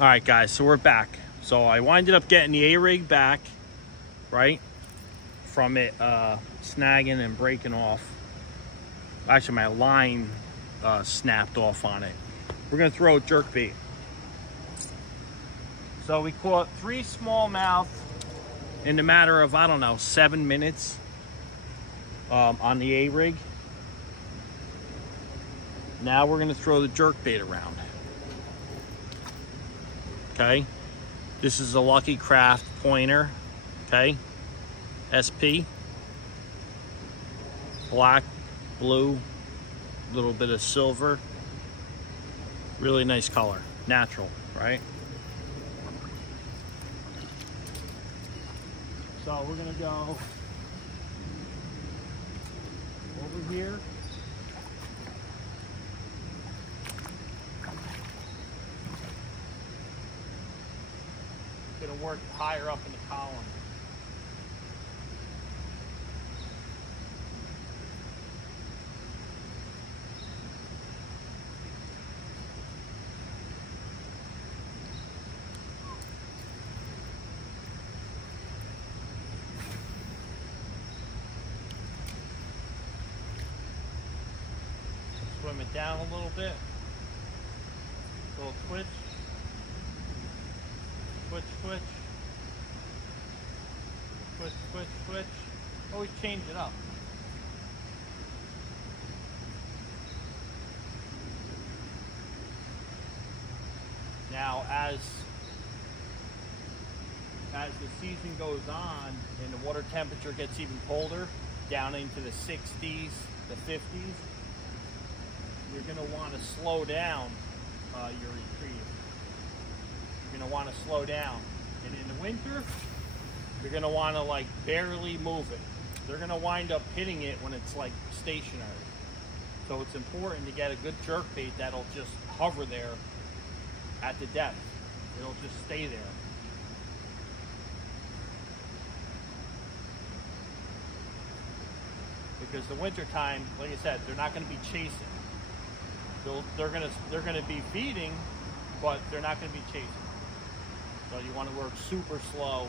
All right, guys, so we're back. So I winded up getting the A-rig back, right, from it snagging and breaking off. Actually, my line snapped off on it. We're gonna throw a jerkbait. So we caught 3 smallmouth in the matter of, I don't know, 7 minutes on the A-rig. Now we're gonna throw the jerkbait around. Okay, this is a Lucky Craft pointer, okay, SP, black, blue, little bit of silver, really nice color, natural, right? So we're gonna go over here. Gonna work higher up in the column. Swim it down a little bit. Little twitch. Switch, switch. Switch, switch, switch. Always change it up. Now, as the season goes on and the water temperature gets even colder, down into the 60s, the 50s, you're going to want to slow down your retrieve. You're going to want to slow down. And in the winter, you're going to want to like barely move it. They're going to wind up hitting it when it's like stationary. So it's important to get a good jerkbait that'll just hover there at the depth. It'll just stay there. Because the winter time, like I said, they're not going to be chasing. They're going to be feeding, but they're not going to be chasing. So you want to work super slow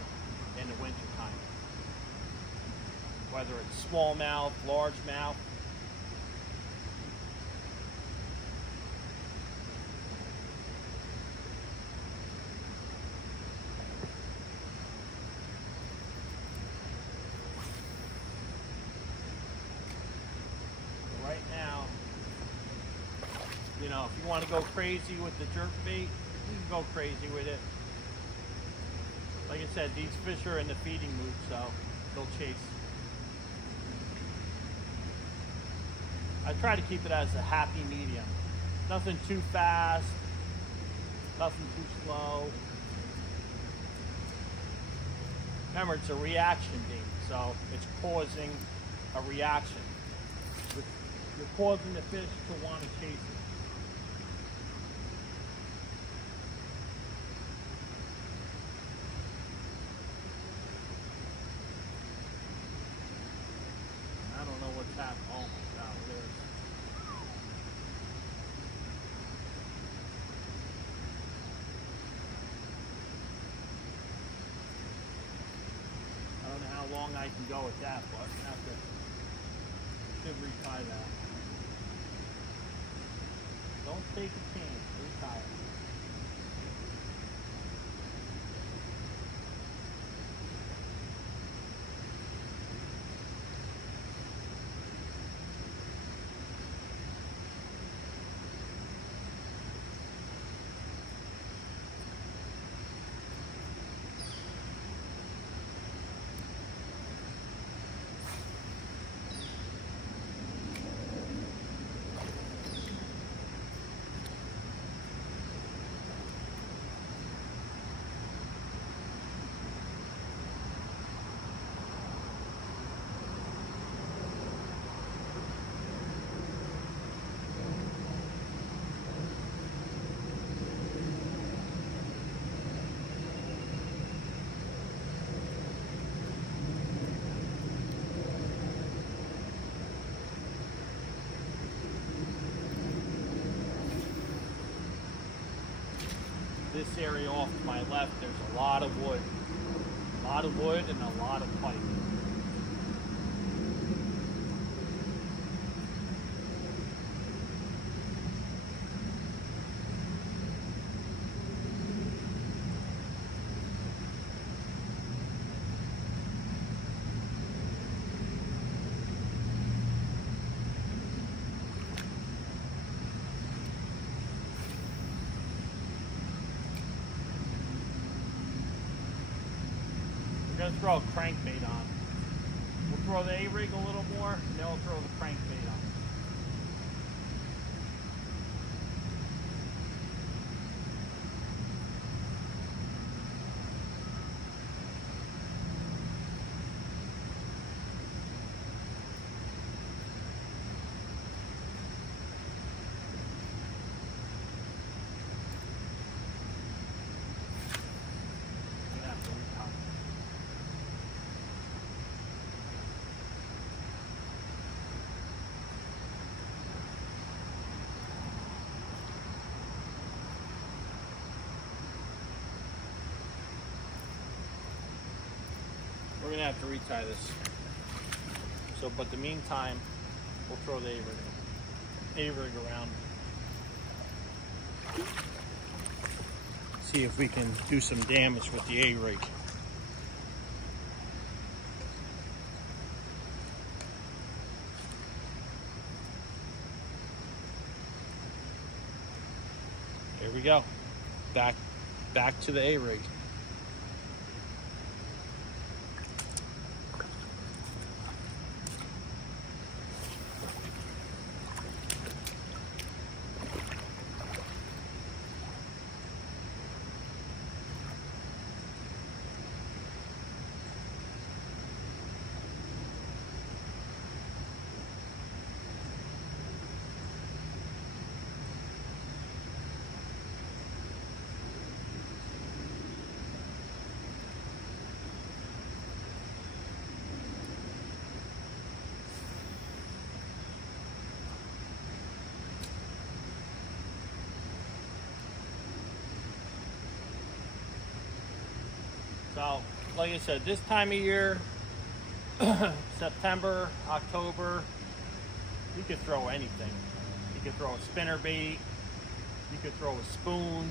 in the winter time. Whether it's smallmouth, largemouth. Right now, you know, if you want to go crazy with the jerkbait, you can go crazy with it. Like I said, these fish are in the feeding mood, so they'll chase. I try to keep it as a happy medium. Nothing too fast, nothing too slow. Remember, it's a reaction bait, so it's causing a reaction. You're causing the fish to want to chase it. I don't know what's happening. Oh my God, there it is. I don't know how long I can go with that, but I'm gonna have to retie that. Don't take a chance, retie it. this area off to my left, there's a lot of wood. A lot of wood and a lot of pipe. We're going to throw a crankbait on. We'll throw the A-rig a little more, and then we'll throw the crankbait on. We're gonna have to retie this. So, but in the meantime, we'll throw the A-rig around. See if we can do some damage with the A-rig. There we go. Back to the A-rig. So, like I said, this time of year, September, October, you could throw anything. You could throw a spinner bait, you could throw a spoon,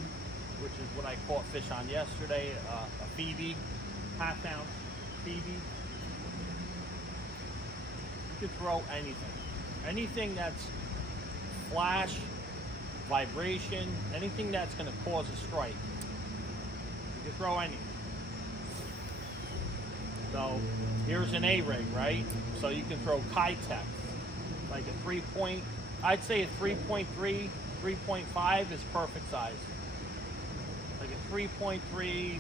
which is what I caught fish on yesterday, a Phoebe, half-ounce Phoebe. You could throw anything. Anything that's flash, vibration, anything that's going to cause a strike. You could throw anything. So here's an A-rig, right? So you can throw Kitech, like a 3-point, I'd say a 3.3, 3.5 is perfect size. Like a 3.3,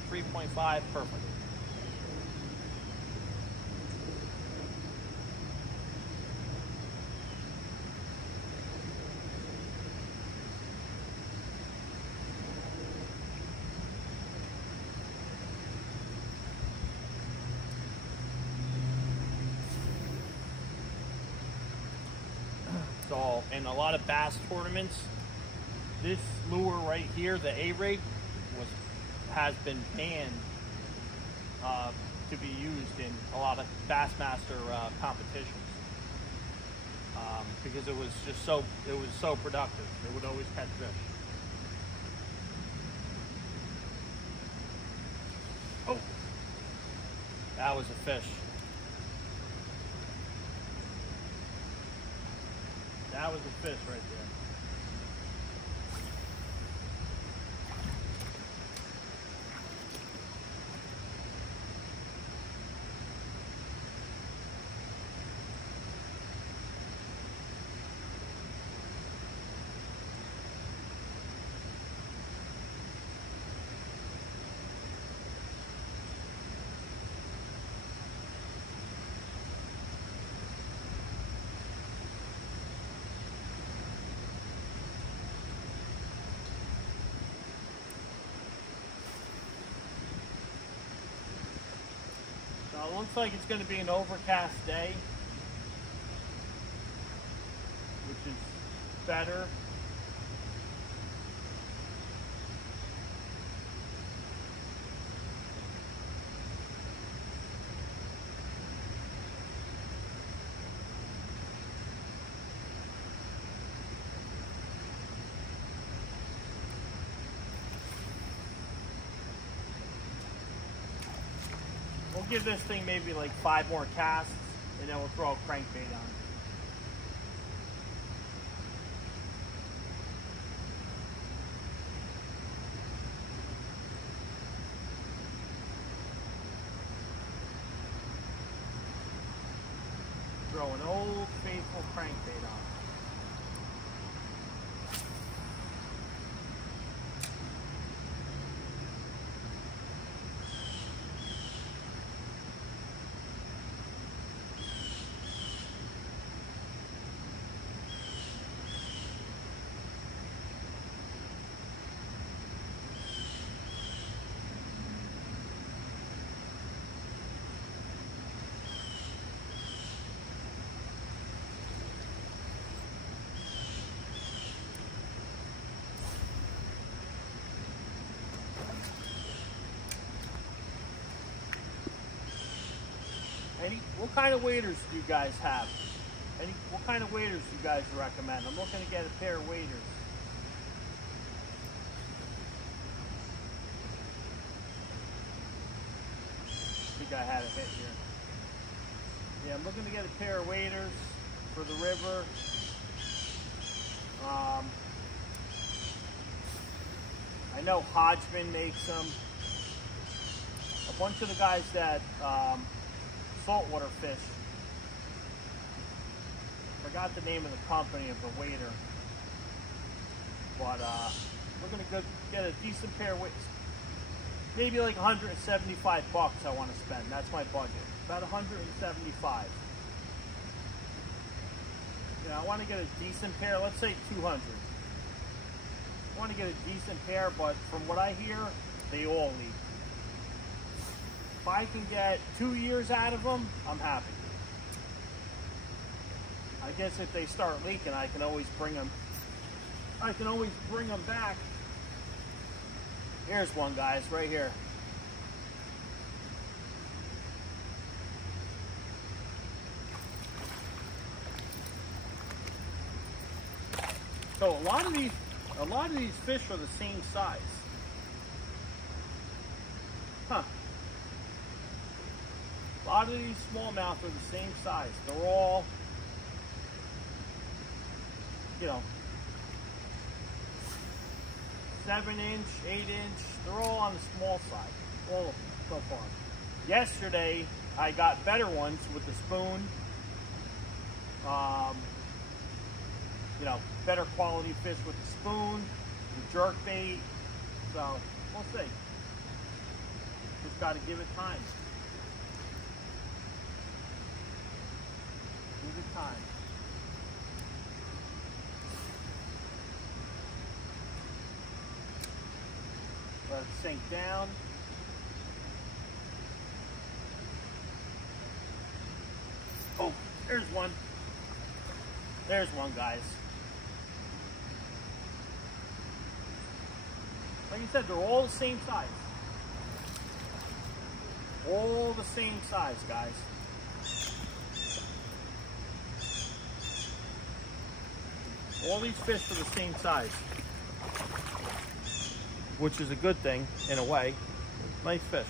3.5, perfect. So, in a lot of bass tournaments, this lure right here, the A-rig, has been banned to be used in a lot of Bassmaster competitions because it was just so productive. It would always catch fish. Oh, that was a fish. That was a fish right there. It looks like it's going to be an overcast day, which is better. give this thing maybe like 5 more casts, and then we'll throw a crankbait on. Throw an old faithful crankbait on. What kind of waders do you guys have? What kind of waders do you guys recommend? I'm looking to get a pair of waders. I think I had a hit here. Yeah, I'm looking to get a pair of waders for the river. I know Hodgman makes them. A bunch of the guys that saltwater fish. Forgot the name of the company of the wader, but we're gonna get a decent pair of waders. Maybe like 175 bucks I want to spend. That's my budget. About 175. I want to get a decent pair. Let's say 200. I want to get a decent pair, but from what I hear, they all leak. If I can get 2 years out of them, I'm happy. I guess if they start leaking, I can always bring them. I can always bring them back. Here's one, guys, right here. So a lot of these fish are the same size. Huh. A lot of these smallmouth are the same size. They're all, 7-inch, 8-inch. They're all on the small side. All of them so far. Yesterday, I got better ones with the spoon. Better quality fish with the spoon, the jerk bait. So we'll see. Just got to give it time. Give it time. Let it sink down. Oh, there's one. There's one, guys. Like I said, they're all the same size. All the same size, guys. All these fish are the same size, which is a good thing in a way. Nice fish.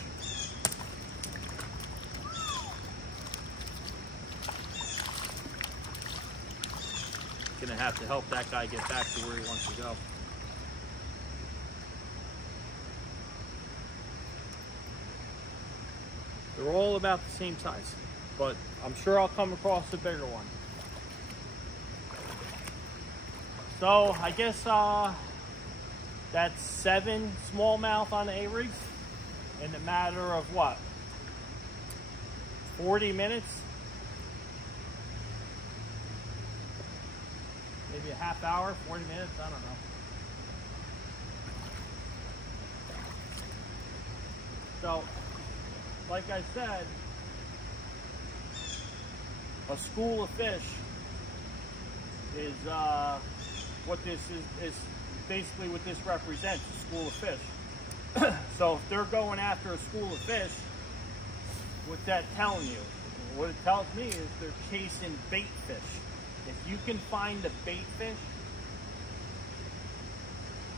Gonna have to help that guy get back to where he wants to go. They're all about the same size, but I'm sure I'll come across a bigger one. So I guess that's 7 smallmouth on the A-rigs in a matter of what? 40 minutes? Maybe a half hour, 40 minutes, I don't know. So, like I said, a school of fish is what this is basically what this represents, a school of fish. So if they're going after a school of fish, what's that telling you? What it tells me is they're chasing bait fish. If you can find the bait fish,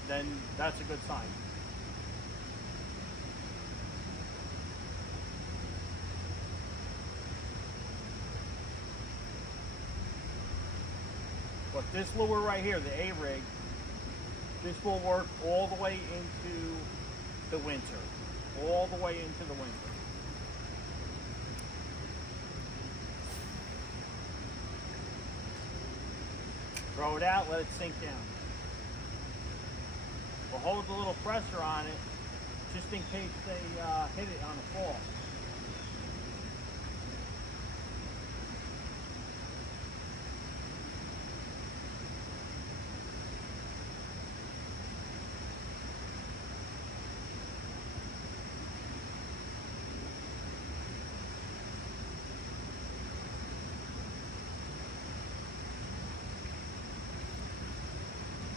then that's a good sign. But this lure right here, the A-rig, this will work all the way into the winter. All the way into the winter. Throw it out, let it sink down. We'll hold a little pressure on it just in case they hit it on the fall.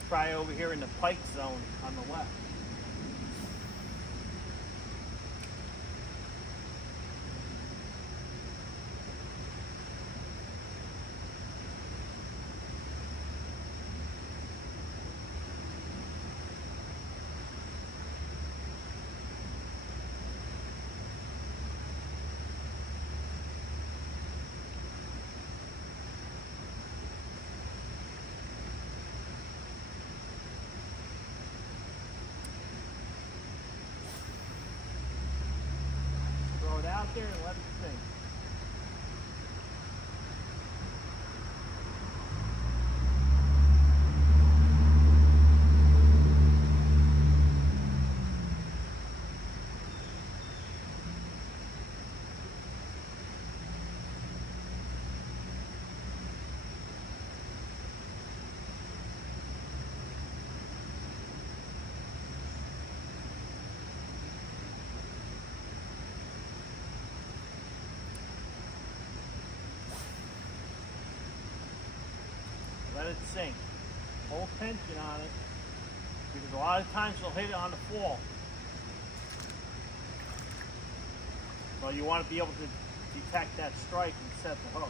Try over here in the pike zone on the left. Out there and let it sink. Let it sink. Hold tension on it, because a lot of times you'll hit it on the fall. So you want to be able to detect that strike and set the hook.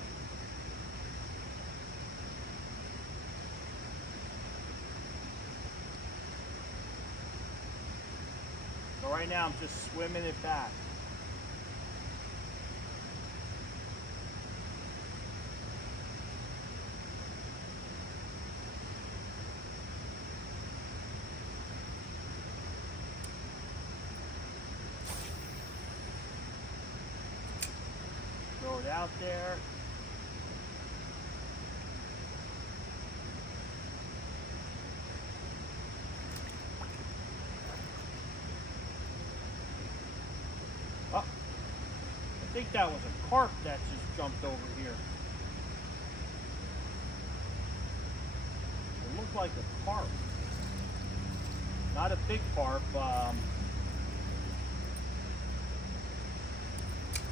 So right now I'm just swimming it back. Throw it out there. Oh, I think that was a carp that just jumped over here. It looked like a carp. Not a big carp.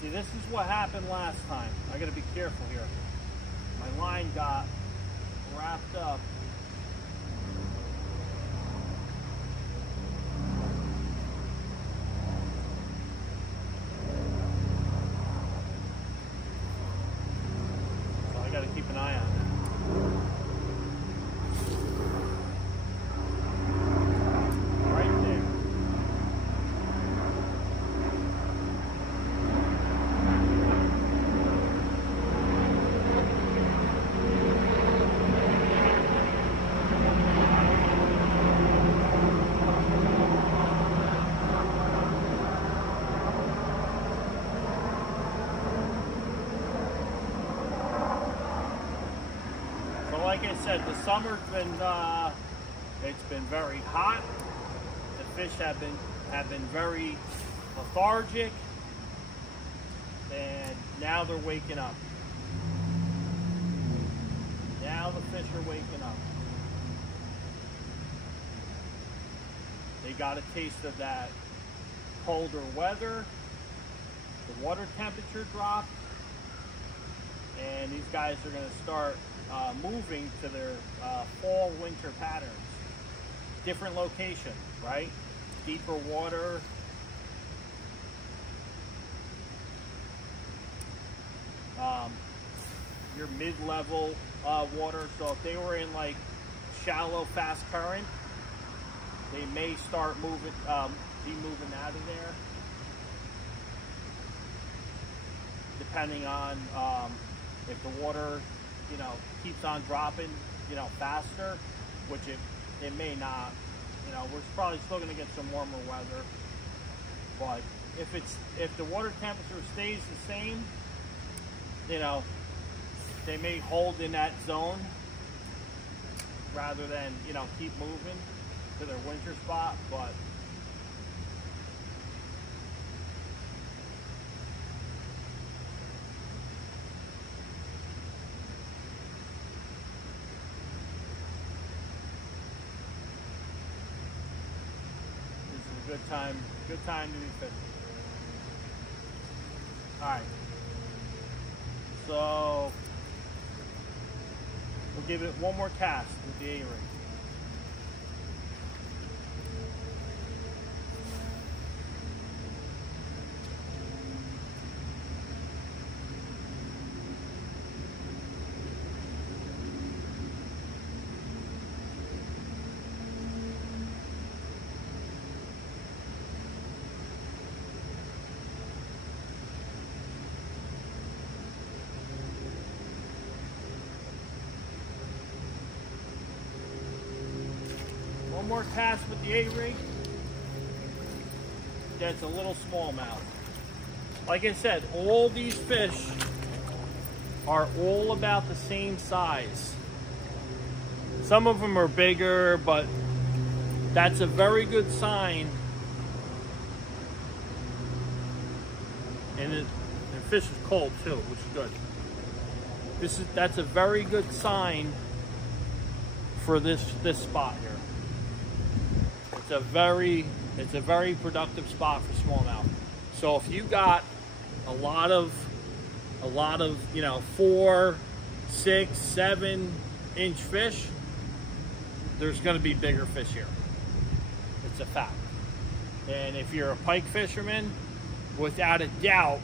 See, this is what happened last time. I gotta be careful here. My line got wrapped up. So I gotta keep an eye on it. Like I said, the summer's been it's been very hot. The fish have been very lethargic, and now they're waking up. Now the fish are waking up. They got a taste of that colder weather. The water temperature dropped, and these guys are going to start moving to their fall-winter patterns. Different location, right? Deeper water. Your mid-level water. So if they were in like shallow, fast current, they may start moving, be moving out of there. Depending on if the water, keeps on dropping you know, faster, which it may not. You know, we're probably still going to get some warmer weather, but if the water temperature stays the same, you know, they may hold in that zone rather than, you know, keep moving to their winter spot. But this is a good time to be fishing. All right, so we'll give it one more cast with the A-ring. One more cast with the A-ring. That's a little smallmouth. Like I said, all these fish are all about the same size. Some of them are bigger, but that's a very good sign. And the fish is cold too, which is good. That's a very good sign for this spot here. It's a very productive spot for smallmouth. So if you got a lot of you know, 4, 6, 7 inch fish, there's going to be bigger fish here. It's a fact. And if you're a pike fisherman, without a doubt,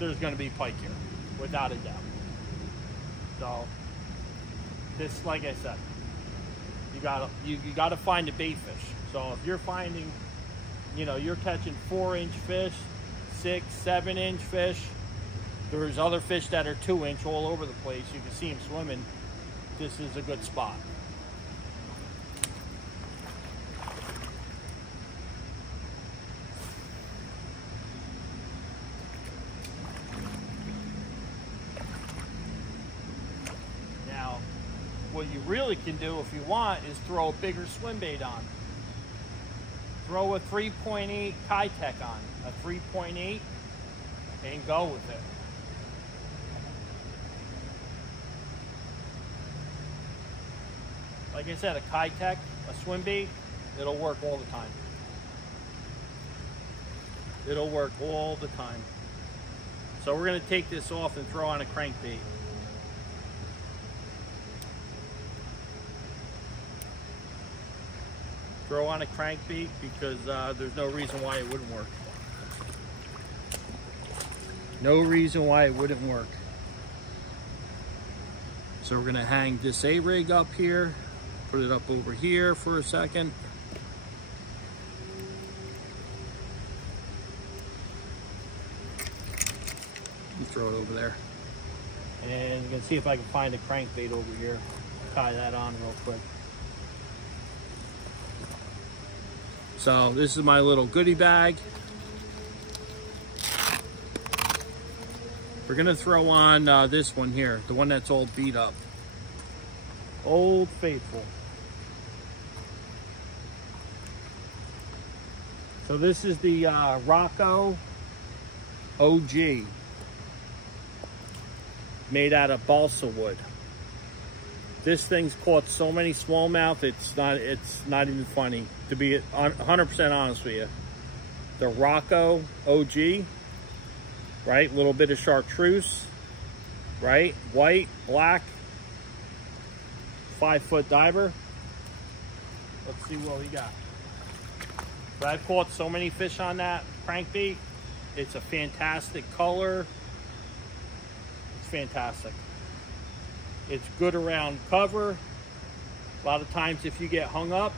there's going to be pike here, without a doubt. So this, like I said, you gotta find a bait fish. So if you're finding, you know, you're catching 4-inch fish, 6, 7-inch fish, there's other fish that are 2-inch all over the place. You can see them swimming. This is a good spot. What you really can do if you want is throw a bigger swim bait on. Throw a 3.8 Kitech on, a 3.8, and go with it. Like I said, a Kitech, a swim bait, it'll work all the time. It'll work all the time. So we're going to take this off and throw on a crankbait. Throw on a crankbait because there's no reason why it wouldn't work. No reason why it wouldn't work. So we're gonna hang this A-rig up here, put it up over here for a second. And throw it over there. And I'm gonna see if I can find a crankbait over here. Tie that on real quick. So this is my little goodie bag. We're gonna throw on this one here, the one that's all beat up. Old Faithful. So this is the Rocco OG, made out of balsa wood. This thing's caught so many smallmouth, it's not even funny, to be 100% honest with you. The Rocco OG, right? Little bit of chartreuse, right? White, black, 5-foot diver. Let's see what we got. But I've caught so many fish on that crankbait. It's a fantastic color. It's fantastic. It's good around cover. A lot of times if you get hung up,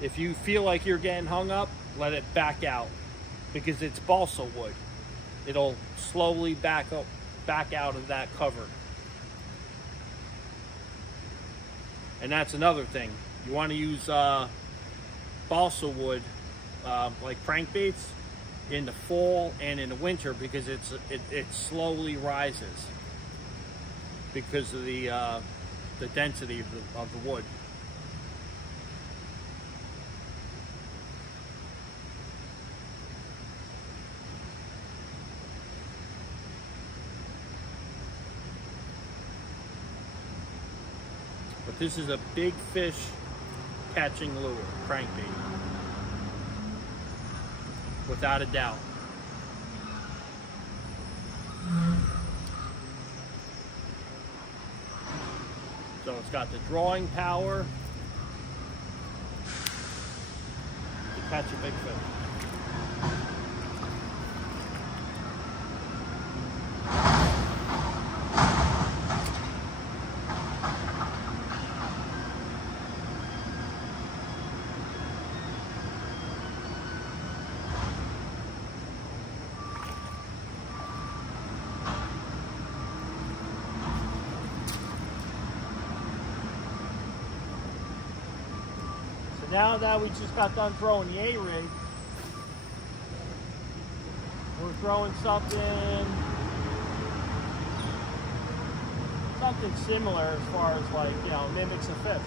if you feel like you're getting hung up, let it back out because it's balsa wood. It'll slowly back out of that cover. And that's another thing. You want to use balsa wood, like crankbaits, in the fall and in the winter, because it slowly rises because of the density of the wood. But this is a big fish catching lure, crankbait, without a doubt. So it's got the drawing power to catch a big fish. Now that we just got done throwing the A-rig, we're throwing something similar as far as, like, you know, mimics a fish.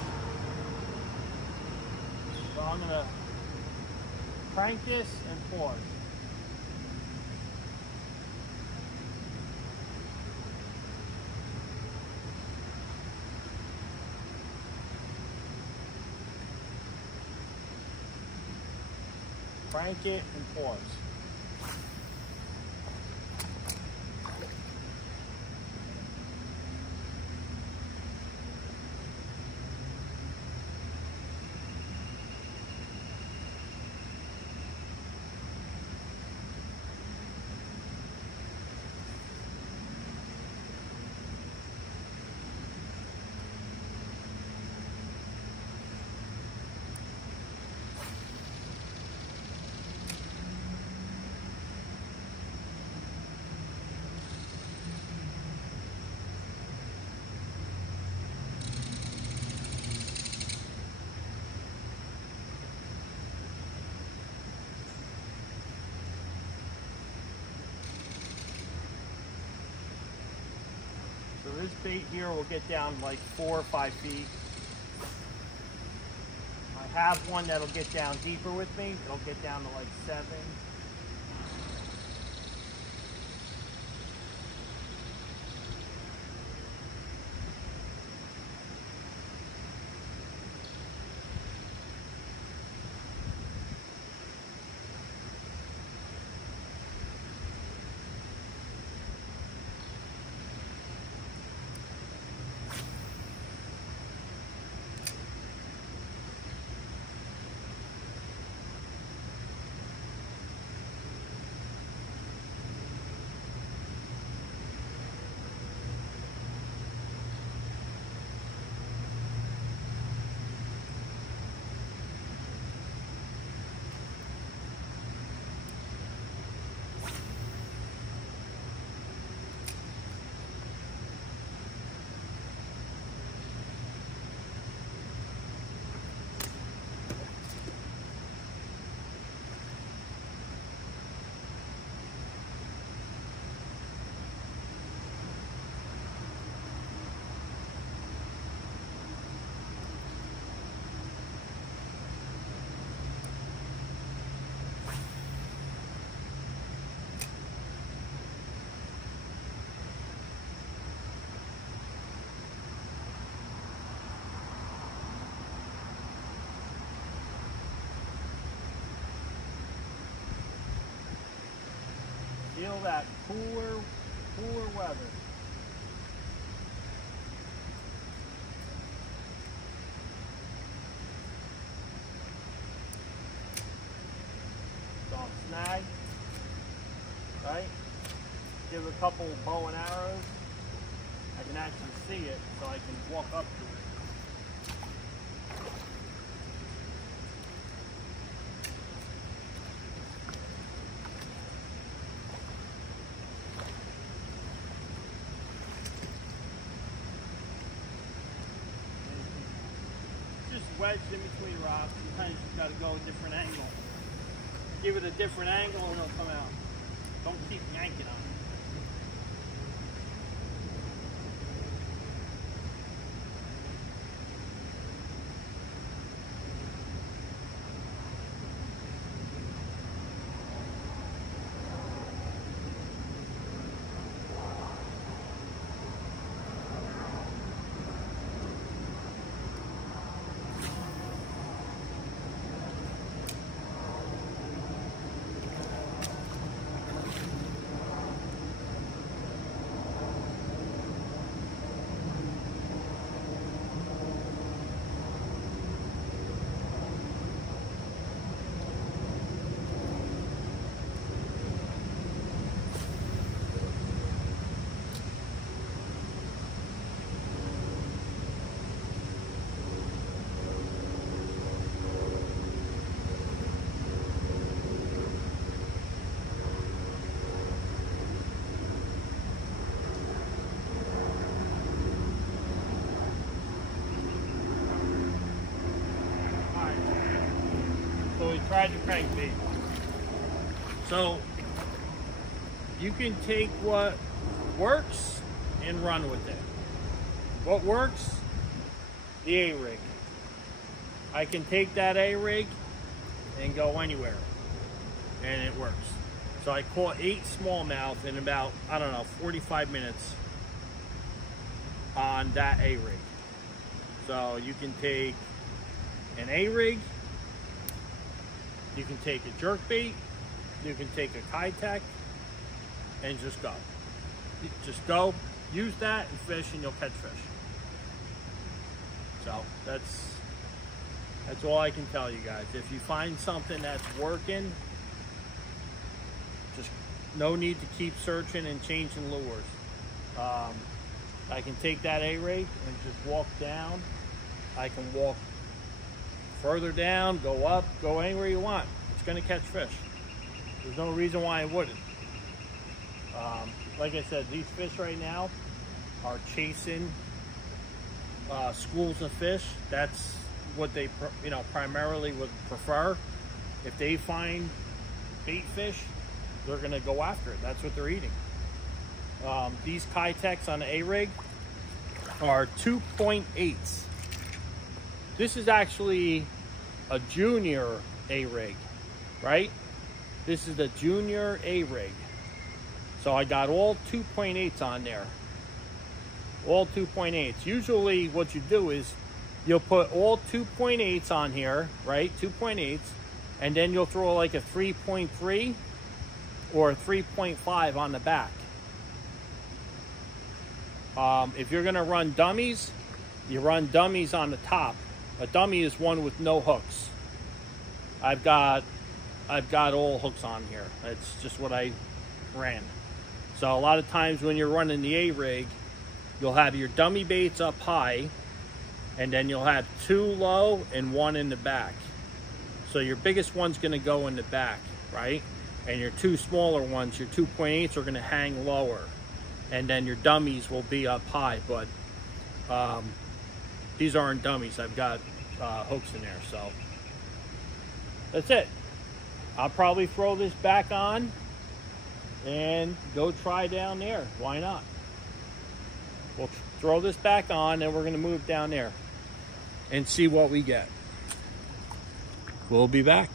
So I'm gonna crank this and pause. Crank it and pause. So this bait here will get down like 4 or 5 feet. I have one that'll get down deeper with me. It'll get down to like 7. Feel that cooler weather. So I'm snagged, right? Give it a couple bow and arrows. I can actually see it, so I can walk up to it. wedged in between rocks. Sometimes you got to go a different angle. Give it a different angle and it'll come out. Don't keep yanking on it. We tried the crankbait. So you can take what works and run with it. What works? The A-rig. I can take that A-rig and go anywhere, and it works. So I caught 8 smallmouth in about, I don't know, 45 minutes on that A-rig. So you can take an A-rig, you can take a jerkbait, you can take a Kitech, and just go. Just go, use that and fish, and you'll catch fish. So that's all I can tell you guys. If you find something that's working, just no need to keep searching and changing lures. I can take that A-rig and just walk down. I can walk further down, go up, go anywhere you want. It's going to catch fish. There's no reason why it wouldn't. Like I said, these fish right now are chasing schools of fish. That's what they, primarily would prefer. If they find bait fish, they're going to go after it. That's what they're eating. These Kitechs on the A-rig are 2.8s. This is actually a junior A-rig, right? This is the junior A-rig. So I got all 2.8s on there. All 2.8s. Usually what you do is you'll put all 2.8s on here, right? 2.8s, and then you'll throw like a 3.3 or a 3.5 on the back. If you're gonna run dummies, you run dummies on the top. A dummy is one with no hooks. I've got all hooks on here. That's just what I ran. So a lot of times when you're running the A-rig, you'll have your dummy baits up high, and then you'll have 2 low and 1 in the back. So your biggest one's gonna go in the back, right? And your 2 smaller ones, your 2.8s, are gonna hang lower. And then your dummies will be up high, but these aren't dummies. I've got hooks in there, so that's it. I'll probably throw this back on and go try down there. Why not? We'll throw this back on and we're gonna move down there and see what we get. We'll be back.